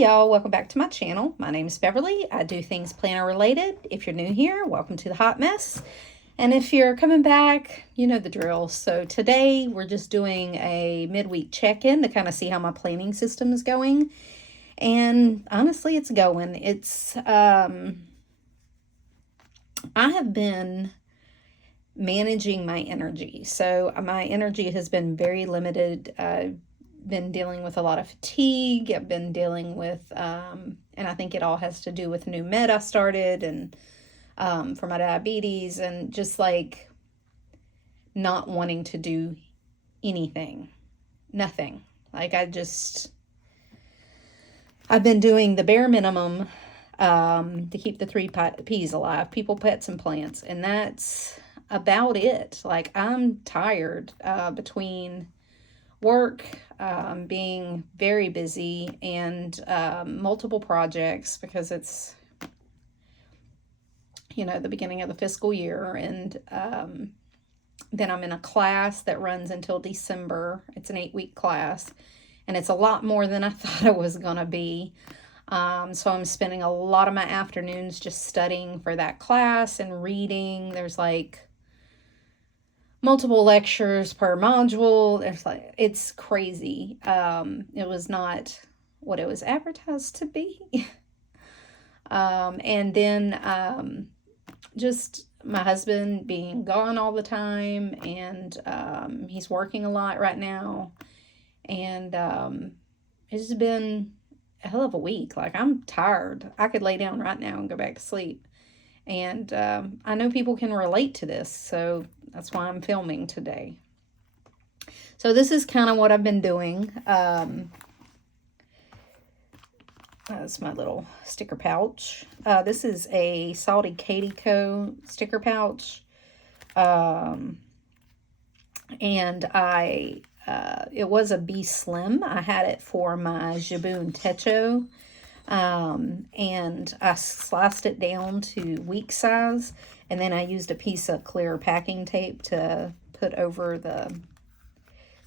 Hey y'all, welcome back to my channel. My name is Beverly. I do things planner related. If you're new here, welcome to the hot mess. And if you're coming back, you know the drill. So today we're just doing a midweek check-in to kind of see how my planning system is going. And honestly, it's going. I have been managing my energy. So my energy has been very limited. Been dealing with a lot of fatigue. I've been dealing with, and I think it all has to do with new med I started and for my diabetes and just like not wanting to do anything, nothing. Like I've been doing the bare minimum to keep the 3 P's alive, people, pets, and plants. And that's about it. Like I'm tired between work, being very busy, and multiple projects because it's, you know, the beginning of the fiscal year. And then I'm in a class that runs until December. It's an 8-week class, and it's a lot more than I thought it was going to be. So I'm spending a lot of my afternoons just studying for that class and reading. There's like multiple lectures per module. It's crazy. It was not what it was advertised to be. And then just my husband being gone all the time, and he's working a lot right now. And it's been a hell of a week. Like I'm tired. I could lay down right now and go back to sleep. And I know people can relate to this, so that's why I'm filming today. So this is kind of what I've been doing. That's my little sticker pouch. This is a Salty Katie Co. sticker pouch. And it was a B Slim. I had it for my Jabun Techo. And I sliced it down to week size, and then I used a piece of clear packing tape to put over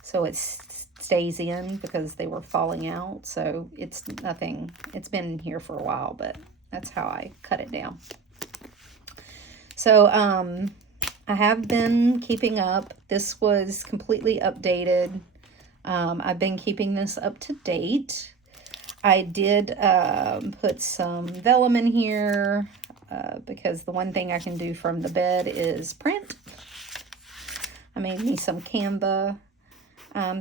so it stays in because they were falling out. So it's nothing, it's been here for a while, but that's how I cut it down. So, I have been keeping up. This was completely updated. I've been keeping this up to date. I did put some vellum in here because the one thing I can do from the bed is print. I made me some Canva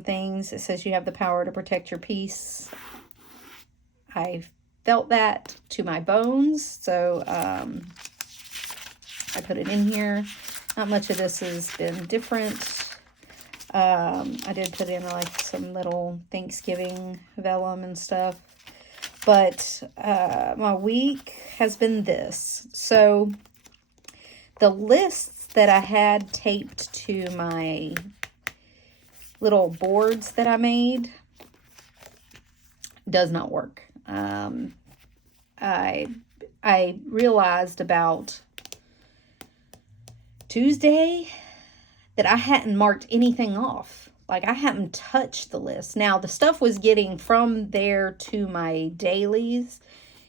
things. It says you have the power to protect your peace. I felt that to my bones, so I put it in here. Not much of this has been different. I did put in like some little Thanksgiving vellum and stuff. But my week has been this. So the lists that I had taped to my little boards that I made does not work. I realized about Tuesday that I hadn't marked anything off. Like I hadn't touched the list. Now the stuff was getting from there to my dailies,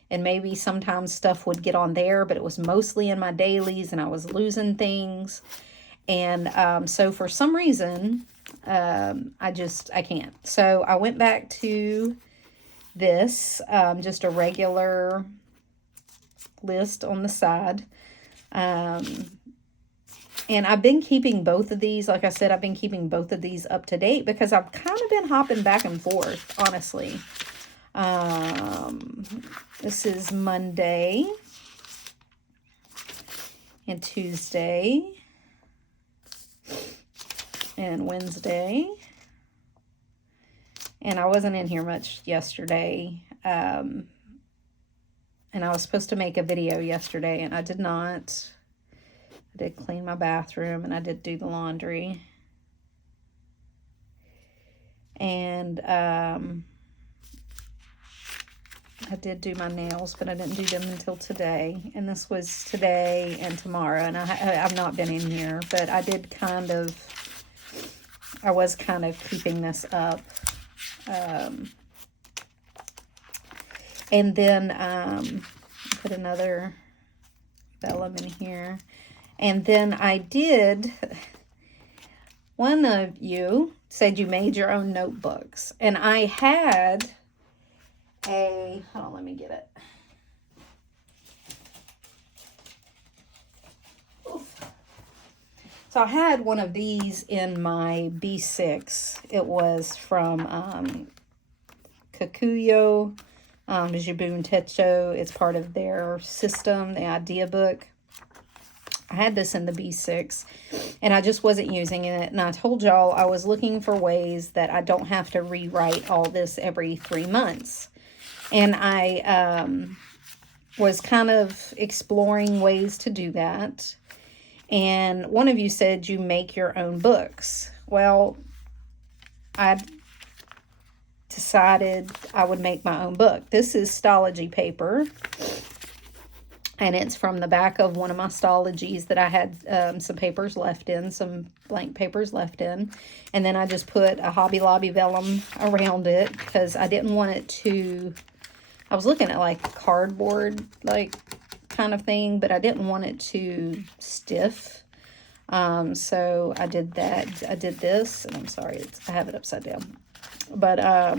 and maybe sometimes stuff would get on there, but it was mostly in my dailies and I was losing things. And so for some reason, I can't. So I went back to this, just a regular list on the side. And I've been keeping both of these, like I said, I've been keeping both of these up to date because I've kind of been hopping back and forth, honestly. This is Monday and Tuesday and Wednesday. And I wasn't in here much yesterday. And I was supposed to make a video yesterday, and I did not. I did clean my bathroom, and I did do the laundry. And I did do my nails, but I didn't do them until today. And this was today and tomorrow, and I've not been in here, but I was kind of keeping this up. And then put another vellum in here. And then I did, one of you said you made your own notebooks. And I had hold on, let me get it. Oof. So I had one of these in my B6. It was from Kikuyo, Jibun Techo. It's part of their system, the idea book. I had this in the B6 and I just wasn't using it. And I told y'all I was looking for ways that I don't have to rewrite all this every 3 months. And I was kind of exploring ways to do that. And one of you said you make your own books. Well, I decided I would make my own book. This is Stalogy paper. And it's from the back of one of my Stalogies that I had some papers left in, some blank papers left in. And then I just put a Hobby Lobby vellum around it because I didn't want it to, I was looking at like cardboard like kind of thing, but I didn't want it too stiff. So I did that. I did this, and I'm sorry, I have it upside down. But I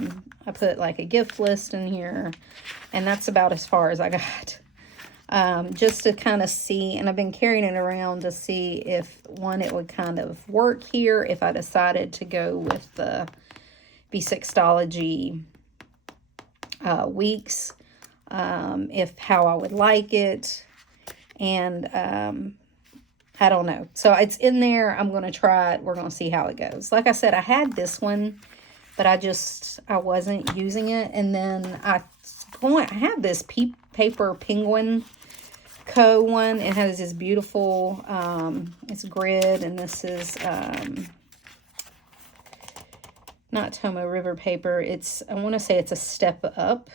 put like a gift list in here, and that's about as far as I got. Just to kind of see, and I've been carrying it around to see if, one, it would kind of work here if I decided to go with the B6 Stalogy weeks, if how I would like it, and I don't know. So it's in there. I'm going to try it. We're going to see how it goes. Like I said, I had this one, but I wasn't using it. And then I have this paper penguin Co. one. It has this beautiful, it's grid, and this is not Tomo River paper. It's, I want to say it's a step up.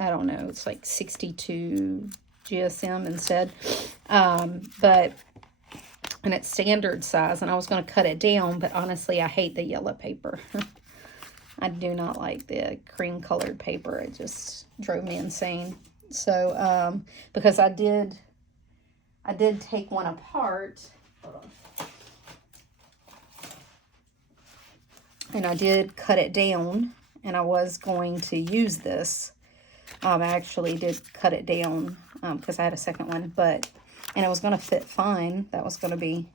I don't know. It's like 62 GSM instead. But, and it's standard size, and I was going to cut it down, but honestly, I hate the yellow paper. I do not like the cream colored paper. It just drove me insane. So, because I did take one apart. Hold on. And I did cut it down, and I was going to use this. I actually did cut it down because I had a second one, and it was going to fit fine. That was going to be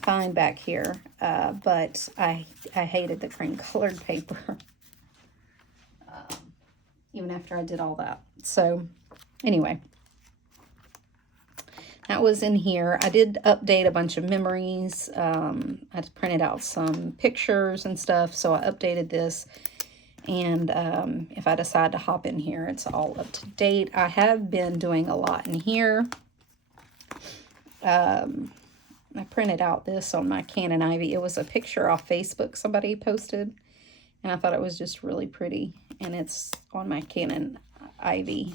fine back here, but I hated the cream colored paper even after I did all that. So anyway, that was in here. I did update a bunch of memories. I printed out some pictures and stuff, so I updated this. And if I decide to hop in here, it's all up to date. I have been doing a lot in here. I printed out this on my Canon Ivy. It was a picture off Facebook somebody posted, and I thought it was just really pretty. And it's on my Canon Ivy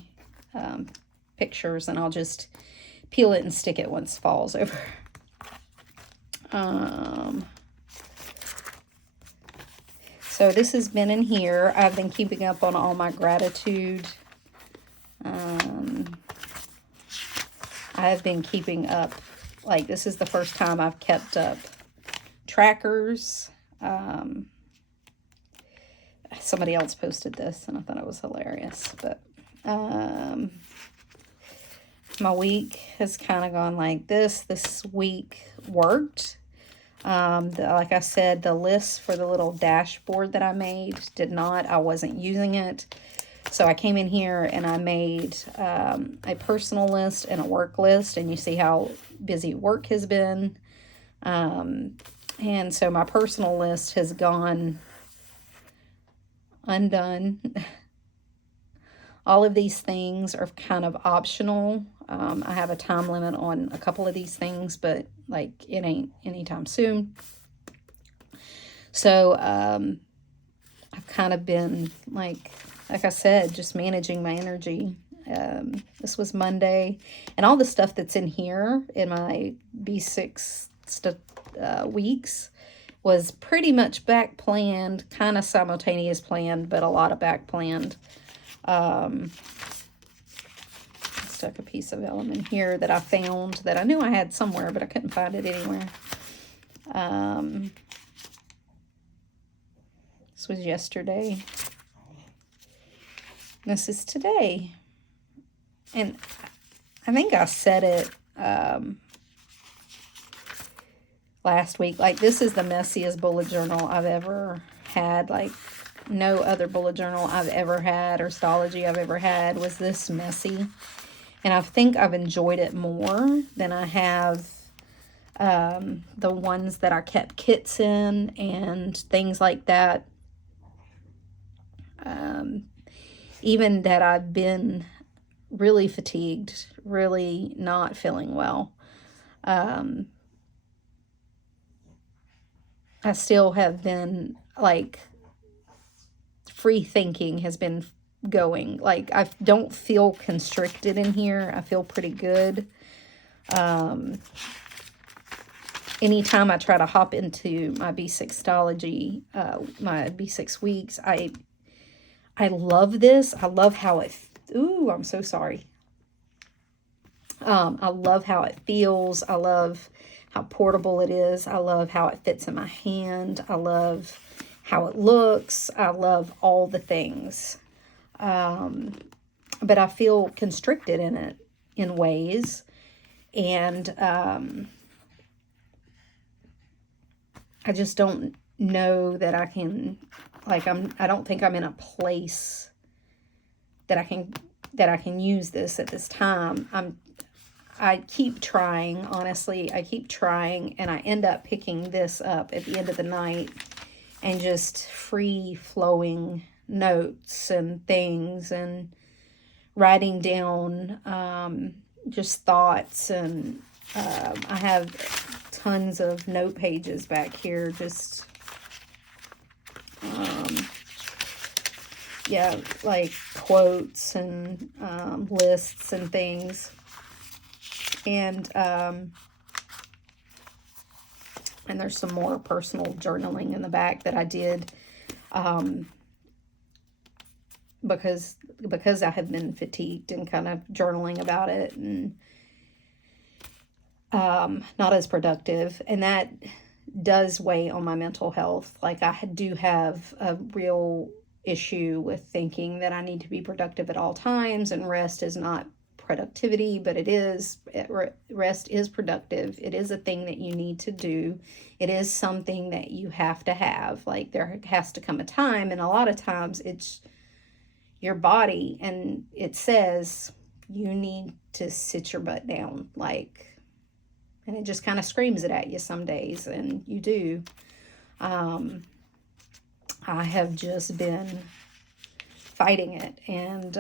pictures, and I'll just peel it and stick it once it falls over. So this has been in here. I've been keeping up on all my gratitude. I have been keeping up. Like, this is the first time I've kept up trackers. Somebody else posted this, and I thought it was hilarious. But my week has kind of gone like this. This week worked. Like I said, the list for the little dashboard that I made did not. I wasn't using it. So I came in here and I made a personal list and a work list, and you see how busy work has been. And so my personal list has gone undone. All of these things are kind of optional. I have a time limit on a couple of these things, but like it ain't anytime soon. So I've kind of been like I said, just managing my energy. This was Monday, and all the stuff that's in here in my B6 weeks was pretty much back planned, kind of simultaneous planned, but a lot of back planned. Stuck a piece of vellum in here that I found that I knew I had somewhere, but I couldn't find it anywhere. This was yesterday. This is today. And I think I said it last week. Like, this is the messiest bullet journal I've ever had. Like, no other bullet journal I've ever had or Stalogy I've ever had was this messy. And I think I've enjoyed it more than I have the ones that I kept kits in and things like that. Even that I've been really fatigued, really not feeling well. I still have been, like, free thinking has been going. Like, I don't feel constricted in here. I feel pretty good. Anytime I try to hop into my B6 Stalogy, my B6 weeks, I love this. I love how it, ooh, I'm so sorry. I love how it feels. I love how portable it is. I love how it fits in my hand. I love how it looks. I love all the things. But I feel constricted in it in ways. And I just don't know that I can, like, I don't think I'm in a place that I can use this at this time. I keep trying, honestly. I keep trying, and I end up picking this up at the end of the night and just free-flowing notes and things and writing down just thoughts. And I have tons of note pages back here, just, yeah, like quotes and lists and things. And there's some more personal journaling in the back that I did because I have been fatigued and kind of journaling about it and not as productive. And that does weigh on my mental health. Like, I do have a real issue with thinking that I need to be productive at all times, and rest is not productivity, but it is. Rest is productive. It is a thing that you need to do. It is something that you have to have. Like, there has to come a time, and a lot of times it's your body, and it says you need to sit your butt down, like, and it just kind of screams it at you some days, and you do. I have just been fighting it, and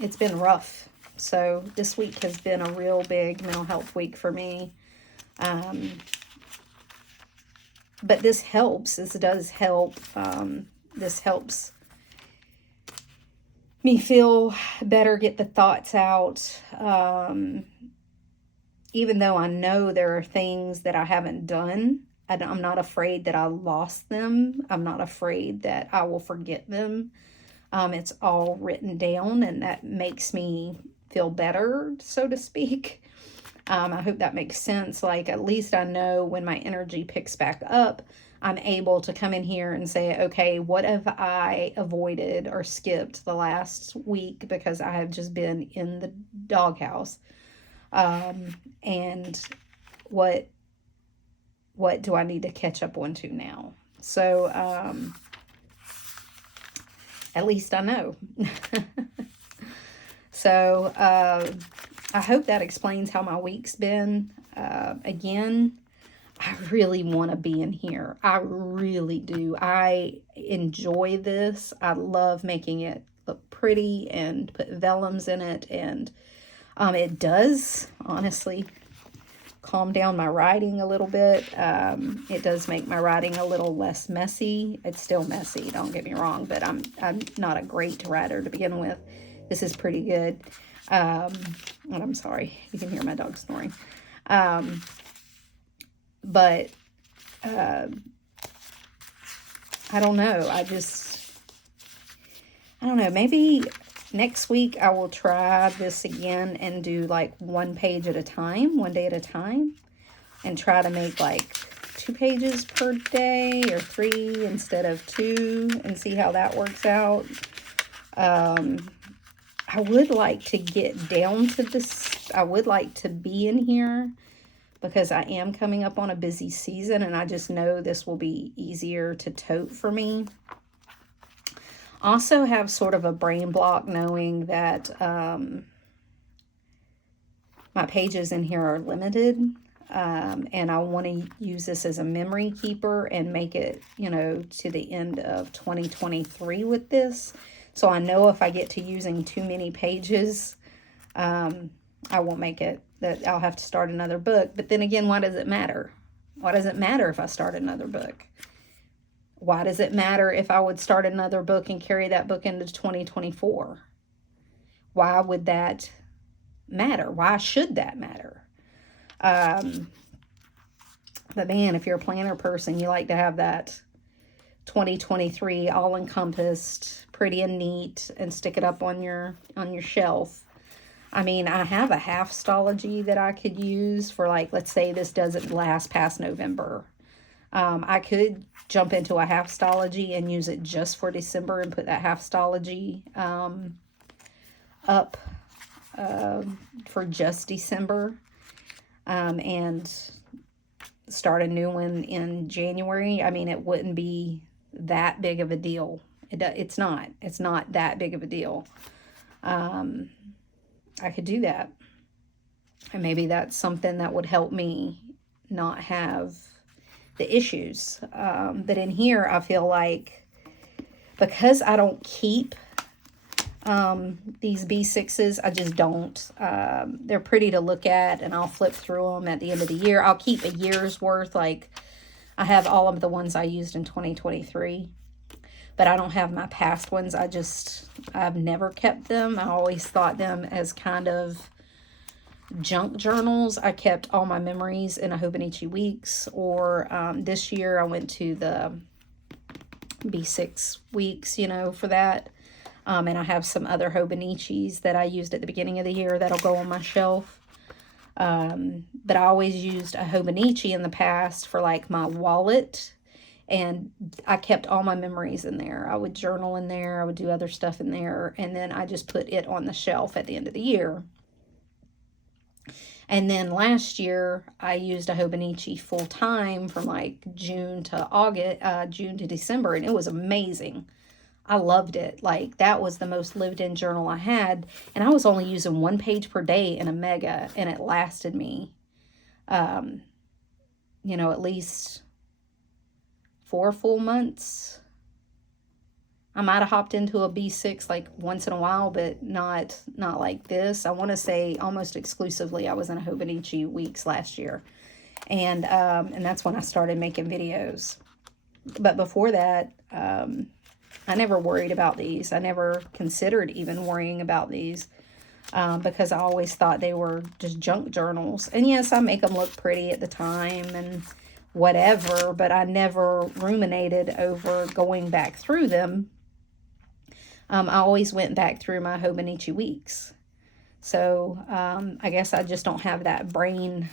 it's been rough. So this week has been a real big mental health week for me. But this helps. This does help. This helps me feel better, get the thoughts out. Even though I know there are things that I haven't done, I'm not afraid that I lost them. I'm not afraid that I will forget them. It's all written down, and that makes me feel better, so to speak. I hope that makes sense. Like, at least I know when my energy picks back up, I'm able to come in here and say, okay, what have I avoided or skipped the last week because I have just been in the doghouse? And what do I need to catch up on to now? So, at least I know. So, I hope that explains how my week's been. Again, I really want to be in here. I really do. I enjoy this. I love making it look pretty and put vellums in it. And it does, honestly, calm down my writing a little bit. It does make my writing a little less messy. It's still messy, don't get me wrong, but I'm not a great writer to begin with. This is pretty good. And I'm sorry, you can hear my dog snoring. But I don't know. I don't know. Maybe next week I will try this again and do like 1 page at a time, 1 day at a time, and try to make like 2 pages per day or 3 instead of 2 and see how that works out. I would like to get down to this. I would like to be in here because I am coming up on a busy season, and I just know this will be easier to tote for me. Also have sort of a brain block knowing that my pages in here are limited, and I want to use this as a memory keeper and make it, you know, to the end of 2023 with this. So I know if I get to using too many pages, I won't make it, that I'll have to start another book. But then again, why does it matter? Why does it matter if I start another book? Why does it matter if I would start another book and carry that book into 2024? Why would that matter? Why should that matter? But man, if you're a planner person, you like to have that 2023 all-encompassed, pretty and neat, and stick it up on your shelf. I mean, I have a half Stalogy that I could use for, like, let's say this doesn't last past November. I could jump into a half Stalogy and use it just for December and put that half Stalogy up for just December, and start a new one in January. I mean, it wouldn't be that big of a deal. It's not that big of a deal. I could do that. And maybe that's something that would help me not have the issues. But in here, I feel like because I don't keep these B6s, I just don't. They're pretty to look at, and I'll flip through them at the end of the year. I'll keep a year's worth. Like, I have all of the ones I used in 2023, but I don't have my past ones. I've never kept them. I always thought them as kind of junk journals. I kept all my memories in a Hobonichi weeks, or this year I went to the B6 weeks, you know, for that. And I have some other Hobonichis that I used at the beginning of the year that'll go on my shelf. But I always used a Hobonichi in the past for like my wallet, and I kept all my memories in there. I would journal in there, I would do other stuff in there, and then I just put it on the shelf at the end of the year. And then last year I used a Hobonichi full time from like June to December, and it was amazing. I loved it. Like, that was the most lived in journal I had. And I was only using 1 page per day in a mega, and it lasted me, you know, at least 4 full months. I might have hopped into a B6 like once in a while, but not like this. I want to say almost exclusively I was in a Hobonichi weeks last year. And that's when I started making videos. But before that, I never worried about these. I never considered even worrying about these because I always thought they were just junk journals. And yes, I make them look pretty at the time and whatever, but I never ruminated over going back through them. I always went back through my Hobonichi weeks. So I guess I just don't have that brain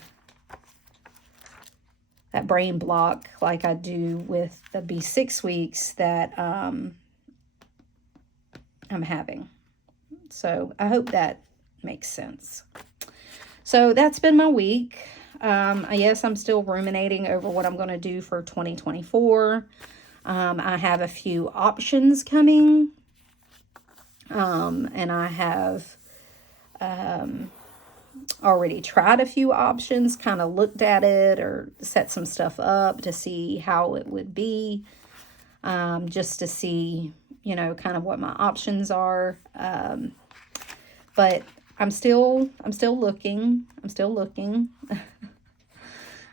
block like I do with the B6 weeks that I'm having. So I hope that makes sense. So that's been my week. I guess I'm still ruminating over what I'm going to do for 2024. I have a few options coming. And I have already tried a few options, kind of looked at it or set some stuff up to see how it would be, just to see, you know, kind of what my options are. But I'm still looking.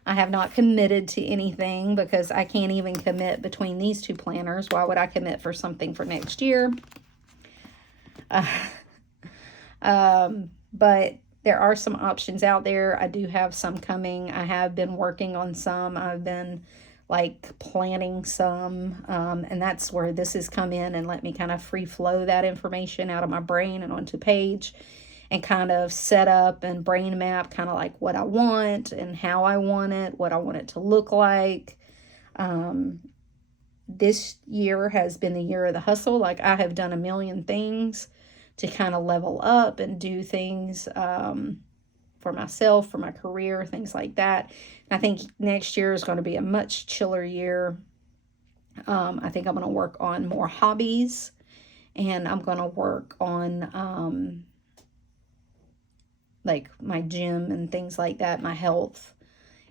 I have not committed to anything because I can't even commit between these two planners. Why would I commit for something for next year? But there are some options out there. I do have some coming. I have been working on some. I've been like planning some, and that's where this has come in and let me kind of free flow that information out of my brain and onto page, and kind of set up and brain map kind of like what I want and how I want it, what I want it to look like. This year has been the year of the hustle. Like, I have done a million things to kind of level up and do things for myself, for my career, things like that. And I think next year is going to be a much chiller year. I think I'm going to work on more hobbies, and I'm going to work on like my gym and things like that, my health,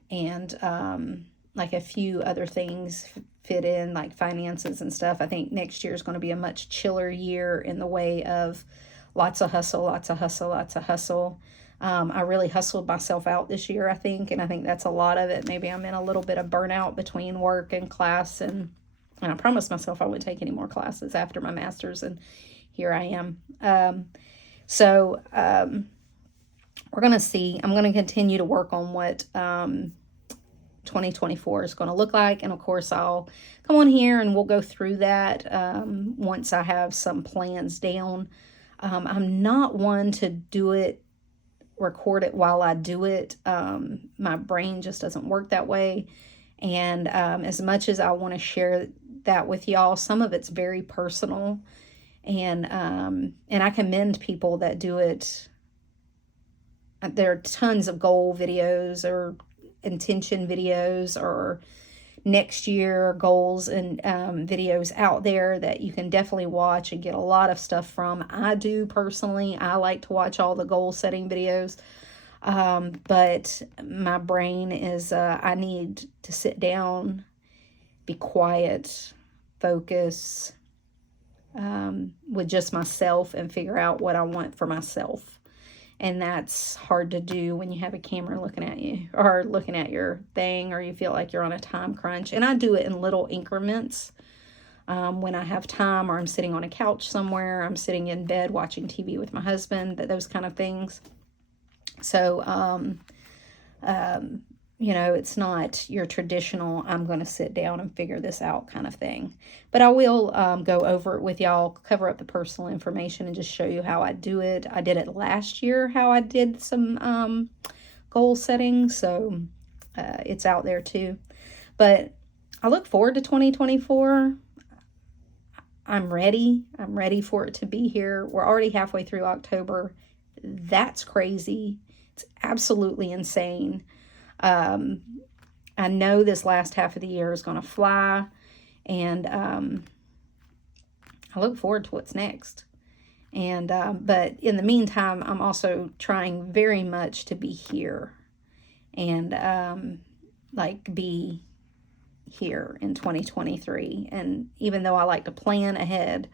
and like a few other things fit in, like finances and stuff. I think next year is going to be a much chiller year in the way of lots of hustle, lots of hustle, lots of hustle. I really hustled myself out this year, I think, and I think that's a lot of it. Maybe I'm in a little bit of burnout between work and class, and I promised myself I wouldn't take any more classes after my master's, and here I am. We're going to see. I'm going to continue to work on what 2024 is going to look like. And of course, I'll come on here and we'll go through that once I have some plans down. I'm not one to do it, record it while I do it. My brain just doesn't work that way. And as much as I want to share that with y'all, some of it's very personal. And I commend people that do it. There are tons of goal videos or intention videos or next year goals and videos out there that you can definitely watch and get a lot of stuff from. I do personally. I like to watch all the goal setting videos. But my brain is, I need to sit down, be quiet, focus with just myself and figure out what I want for myself. And that's hard to do when you have a camera looking at you or looking at your thing, or you feel like you're on a time crunch. And I do it in little increments when I have time, or I'm sitting on a couch somewhere, I'm sitting in bed watching TV with my husband, those kind of things. So, it's not your traditional, I'm going to sit down and figure this out kind of thing. But I will go over it with y'all, cover up the personal information, and just show you how I do it. I did it last year, how I did some goal setting. So it's out there too. But I look forward to 2024. I'm ready. I'm ready for it to be here. We're already halfway through October. That's crazy. It's absolutely insane. I know this last half of the year is going to fly, and I look forward to what's next. And but in the meantime, I'm also trying very much to be here and be here in 2023. And even though I like to plan ahead,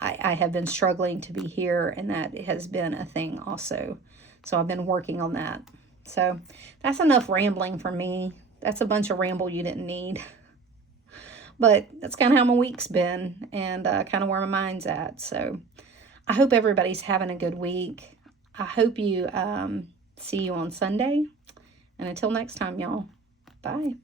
I have been struggling to be here, and that has been a thing also. So I've been working on that. So that's enough rambling from me. That's a bunch of ramble you didn't need. But that's kind of how my week's been, and kind of where my mind's at. So I hope everybody's having a good week. I hope you see you on Sunday. And until next time, y'all, bye.